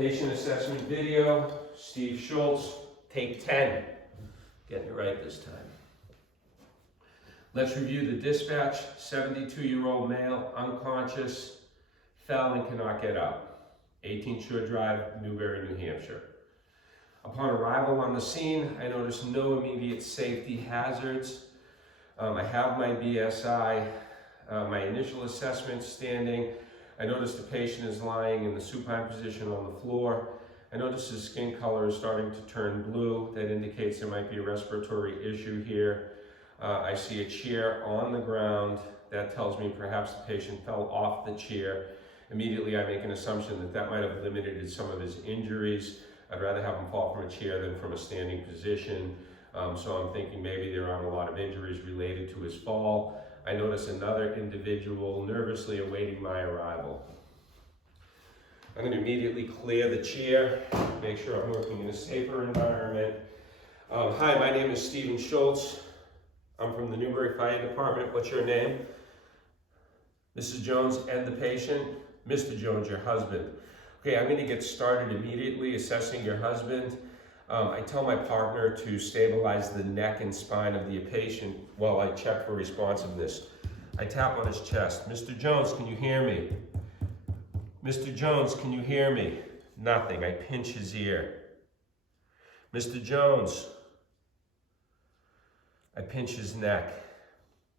Patient assessment video, Steve Schultz, take 10. Getting it right this time. Let's review the dispatch. 72-year-old male, unconscious, fell and cannot get up. 18 Shore Drive, Newbury, New Hampshire. Upon arrival on the scene, I noticed no immediate safety hazards. I have my BSI, my initial assessment standing. I noticed the patient is lying in the supine position on the floor. I noticed his skin color is starting to turn blue. That indicates there might be a respiratory issue here. I see a chair on the ground. That tells me perhaps the patient fell off the chair. Immediately I make an assumption that that might have limited some of his injuries. I'd rather have him fall from a chair than from a standing position. So I'm thinking maybe there aren't a lot of injuries related to his fall. I notice another individual nervously awaiting my arrival. I'm going to immediately clear the chair, make sure I'm working in a safer environment. Hi, my name is Stephen Schultz. I'm from the Newbury Fire Department. What's your name? Mrs. Jones and the patient. Mr. Jones, your husband. Okay, I'm going to get started immediately assessing your husband. I tell my partner to stabilize the neck and spine of the patient while I check for responsiveness. I tap on his chest. Mr. Jones, can you hear me? Mr. Jones, can you hear me? Nothing. I pinch his ear. Mr. Jones. I pinch his neck.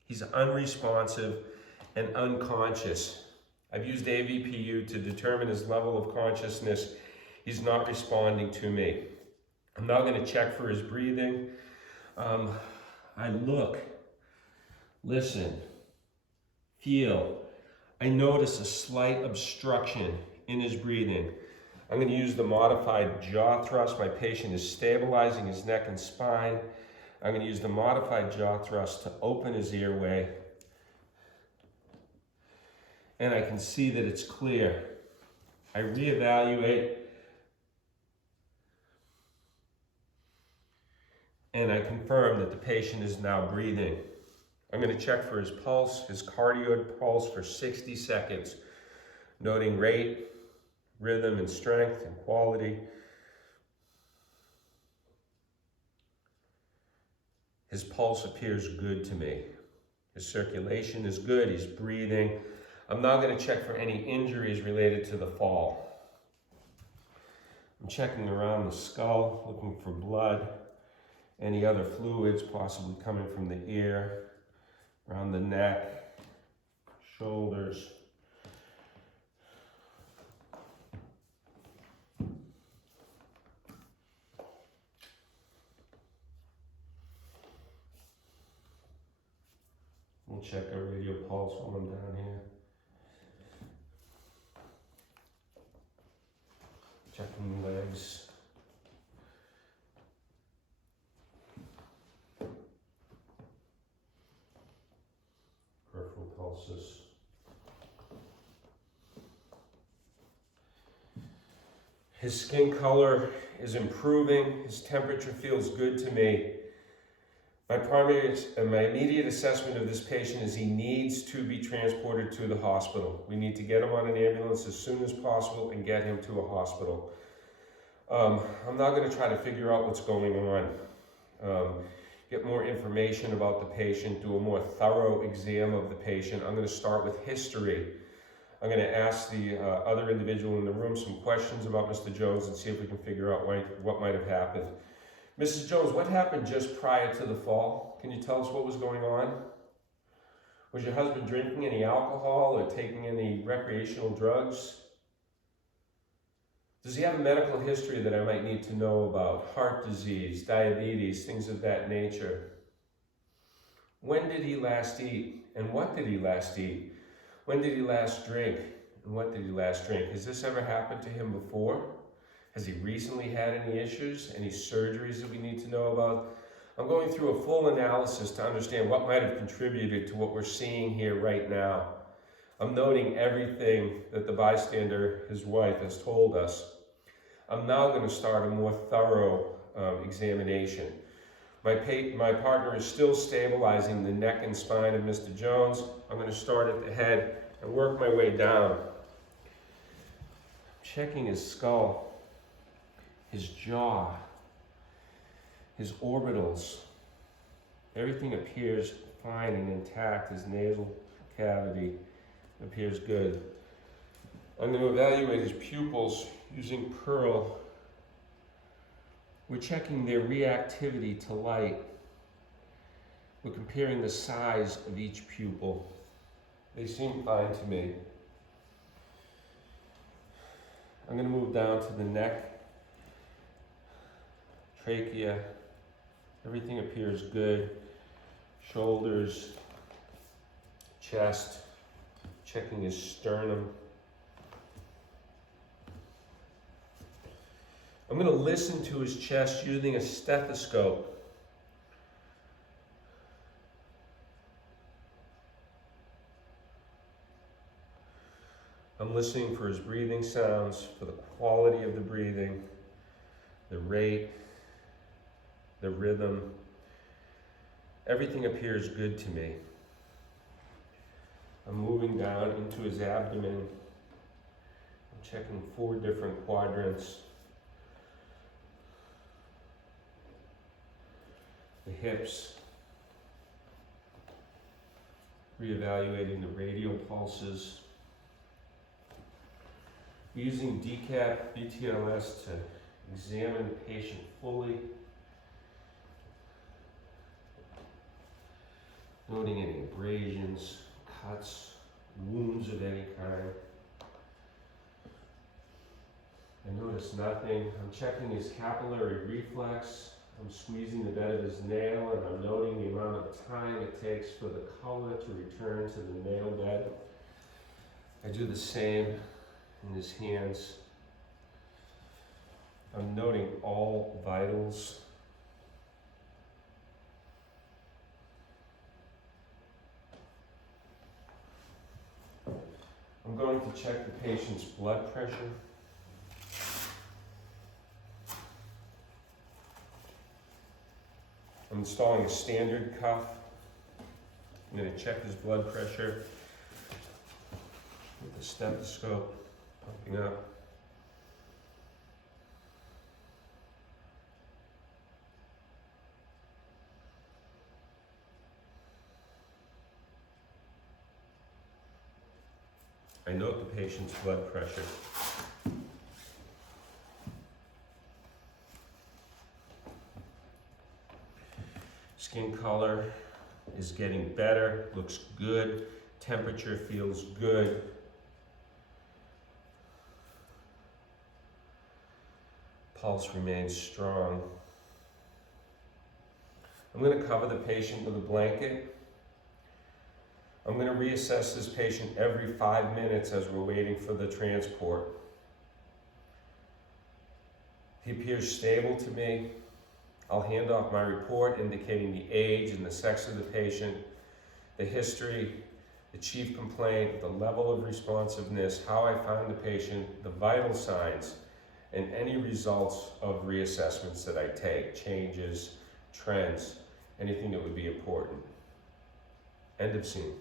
He's unresponsive and unconscious. I've used AVPU to determine his level of consciousness. He's not responding to me. I'm now going to check for his breathing. I look, listen, feel. I notice a slight obstruction in his breathing. I'm going to use the modified jaw thrust. My patient is stabilizing his neck and spine. I'm going to use the modified jaw thrust to open his airway. And I can see that it's clear. I reevaluate. And I confirm that the patient is now breathing. I'm going to check for his pulse, his cardioid pulse for 60 seconds, noting rate, rhythm, and strength and quality. His pulse appears good to me. His circulation is good, he's breathing. I'm now going to check for any injuries related to the fall. I'm checking around the skull, looking for blood. Any other fluids possibly coming from the ear, around the neck, shoulders. We'll check our radial pulse while I'm down here. Checking the legs. Pulses. His skin color is improving. His temperature feels good to me. My immediate assessment of this patient is he needs to be transported to the hospital. We need to get him on an ambulance as soon as possible and get him to a hospital. I'm now going to try to figure out what's going on. Get more information about the patient, do a more thorough exam of the patient. I'm going to start with history. I'm going to ask the other individual in the room some questions about Mr. Jones and see if we can figure out what might have happened. Mrs. Jones, what happened just prior to the fall? Can you tell us what was going on? Was your husband drinking any alcohol or taking any recreational drugs? Does he have a medical history that I might need to know about? Heart disease, diabetes, things of that nature. When did he last eat? And what did he last eat? When did he last drink? And what did he last drink? Has this ever happened to him before? Has he recently had any issues? Any surgeries that we need to know about? I'm going through a full analysis to understand what might have contributed to what we're seeing here right now. I'm noting everything that the bystander, his wife, has told us. I'm now going to start a more thorough examination. My partner is still stabilizing the neck and spine of Mr. Jones. I'm going to start at the head and work my way down. Checking his skull. his jaw, his orbitals. Everything appears fine and intact. His nasal cavity appears good. I'm going to evaluate his pupils using Pearl. We're checking their reactivity to light. We're comparing the size of each pupil. They seem fine to me. I'm going to move down to the neck, trachea. Everything appears good. Shoulders, chest, checking his sternum. I'm going to listen to his chest using a stethoscope. I'm listening for his breathing sounds, for the quality of the breathing, the rate, the rhythm. Everything appears good to me. I'm moving down into his abdomen. I'm checking 4 different quadrants. The hips. Reevaluating the radial pulses. Using DCAP BTLS to examine the patient fully. Noting any abrasions, cuts, wounds of any kind. I notice nothing. I'm checking his capillary reflex. I'm squeezing the bed of his nail, and I'm noting the amount of time it takes for the color to return to the nail bed. I do the same in his hands. I'm noting all vitals. I'm going to check the patient's blood pressure. I'm installing a standard cuff. I'm going to check his blood pressure with the stethoscope pumping up. I note the patient's blood pressure. Skin color is getting better, looks good. Temperature feels good. Pulse remains strong. I'm going to cover the patient with a blanket. I'm going to reassess this patient every 5 minutes as we're waiting for the transport. He appears stable to me. I'll hand off my report indicating the age and the sex of the patient, the history, the chief complaint, the level of responsiveness, how I found the patient, the vital signs, and any results of reassessments that I take, changes, trends, anything that would be important. End of scene.